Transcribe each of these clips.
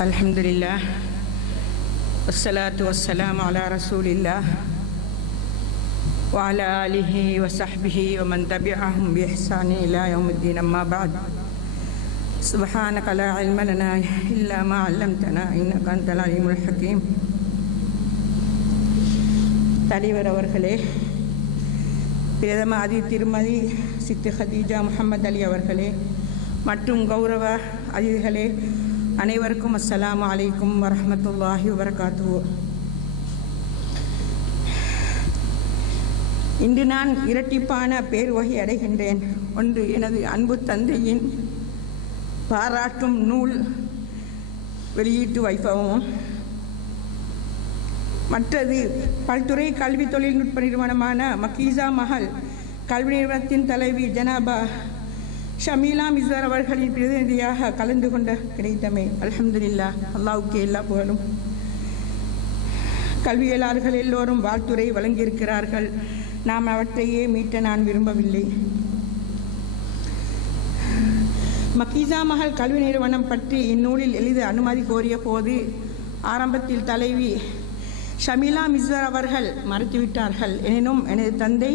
Alhamdulillah, wassalatu wassalamu ala rasulillah wa ala alihi wa sahbihi wa man tabi'ahum bi ihsani ila yaumiddin, amma ba'd. Subhanaka la ilma lana illa ma 'allamtana innaka antal alimul hakim. தலைவர் அவர்களே, பிரதம திருமதி சித்தி Khadija Muhammad அலி அவர்களே மற்றும் கௌரவ அதிதிகளே, அனைவருக்கும் அஸ்ஸலாமு அலைக்கும் வரஹ்மத்துல்லாஹி வபரகாத்துஹு. இன்று நான் இரட்டிப்பான பேர் வகை அடைகின்றேன். ஒன்று, எனது அன்பு தந்தையின் பாராட்டும் நூல் வெளியீட்டு வைபவமும், மற்றது பல்துறை கல்வி தொழில்நுட்ப நிறுவனமான மக்கீசா மஹல் கல்வி நிறுவனத்தின் தலைவி ஜனாபா ஷமீலா மிஸ்வர் அவர்களின் பிரதிநிதியாக கலந்து கொண்ட கிடைத்தமை அல்ஹம்துலில்லாஹ். அல்லாஹ்வுக்கே எல்லா புகழும். கல்வியலாளர்கள் எல்லோரும் வாழ்த்துரை வழங்கியிருக்கிறார்கள். நாம் அவற்றையே மீட்ட நான் விரும்பவில்லை. மக்கீசா மஹல் கல்வி நிறுவனம் பற்றி இந்நூலில் எழுத அனுமதி கோரிய போது ஆரம்பத்தில் தலைவி ஷமீலா மிஸ்வர் அவர்கள் மறுத்துவிட்டார்கள். எனினும் எனது தந்தை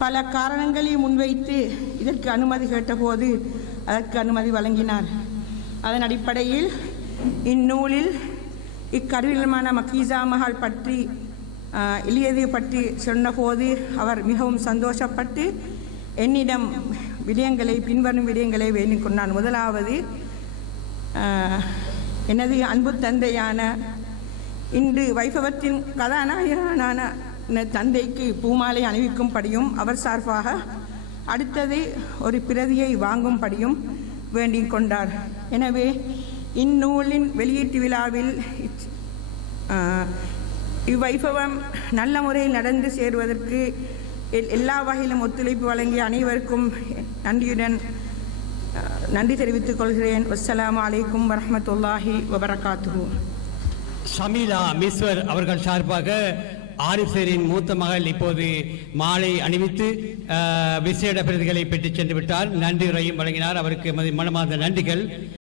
பல காரணங்களை முன்வைத்து இதற்கு அனுமதி கேட்டபோது அதற்கு அனுமதி வழங்கினார். அதன் அடிப்படையில் இந்நூலில் இக்கல்வி நிறுவனமான மக்கீசா மஹல் பற்றி எழுதியது பற்றி சொன்னபோது அவர் மிகவும் சந்தோஷப்பட்டு என்னிடம் பின்வரும் விடயங்களை வேண்டிக் கொண்டான். முதலாவது, எனது அன்பு தந்தையான இன்று வைபவத்தின் கதாநாயகனான தந்தைக்கு பூமாலை அணிவிக்கும்படியும் அவர் சார்பாக அடுத்தது ஒரு பிரதியை வாங்கும்படியும் வேண்டிக் கொண்டார். எனவே இந்நூலின் வெளியீட்டு விழாவில் இவ்வைபவம் நல்ல முறையில் நடந்து சேருவதற்கு எல்லா வகையிலும் ஒத்துழைப்பு வழங்கிய அனைவருக்கும் நன்றி தெரிவித்துக் கொள்கிறேன். வஸ்ஸலாமு அலைக்கும் வரஹ்மத்துல்லாஹி வபரகாத்துஹு. ஷமீலா மிஸ்வர் அவர்கள் சார்பாக ஆரிஃபரின் மூத்த மகள் இப்போது மாலை அணிவித்து விசேட பிரதிகளை பெற்றுச் சென்று விட்டார். நன்றி உரையும் வழங்கினார். அவருக்கு மனமார்ந்த நன்றிகள்.